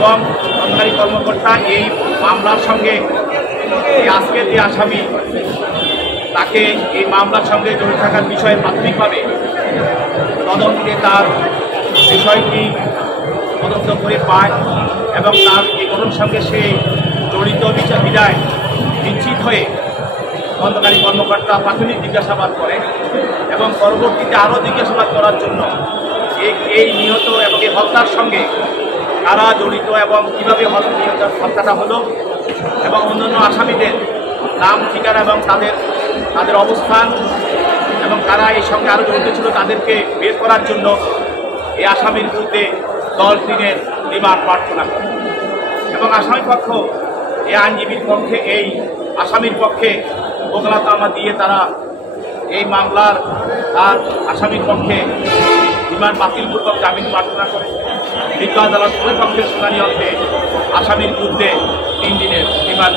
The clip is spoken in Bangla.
এবং তদন্তকারী কর্মকর্তা এই মামলার সঙ্গে আজকের যে আসামি তাকে এই মামলার সঙ্গে জড়িত থাকার বিষয়ে প্রাথমিকভাবে তদন্তে তার বিষয়টি তদন্ত করে পায় এবং তার এই ঘটনার সঙ্গে সে জড়িত বিদায় নিশ্চিত হয়ে তদন্তকারী কর্মকর্তা প্রাথমিক জিজ্ঞাসাবাদ করে এবং পরবর্তীতে আরও জিজ্ঞাসাবাদ করার জন্য এই নিহত এবং এই হত্যার সঙ্গে কারা জড়িত এবং কীভাবে হত্যাটা হলো এবং অন্যান্য আসামিদের নাম ঠিকানা এবং তাদের অবস্থান এবং কারা এই সঙ্গে আরও জড়িত ছিল তাদেরকে বের করার জন্য এই আসামির বিরুদ্ধে 10 দিনের রিমান্ড প্রার্থনা করে এবং আসামি পক্ষ এই আইনজীবীর পক্ষে এই আসামির পক্ষে ওকালতনামা দিয়ে তারা এই মামলার তার আসামির পক্ষে রিমান্ড বাতিলপূর্বক জামিন প্রার্থনা করে। বিজ্ঞ আদালত উভয় পক্ষের শুনানি অর্থে আসামির বিরুদ্ধে 3 দিনের রিমান্ড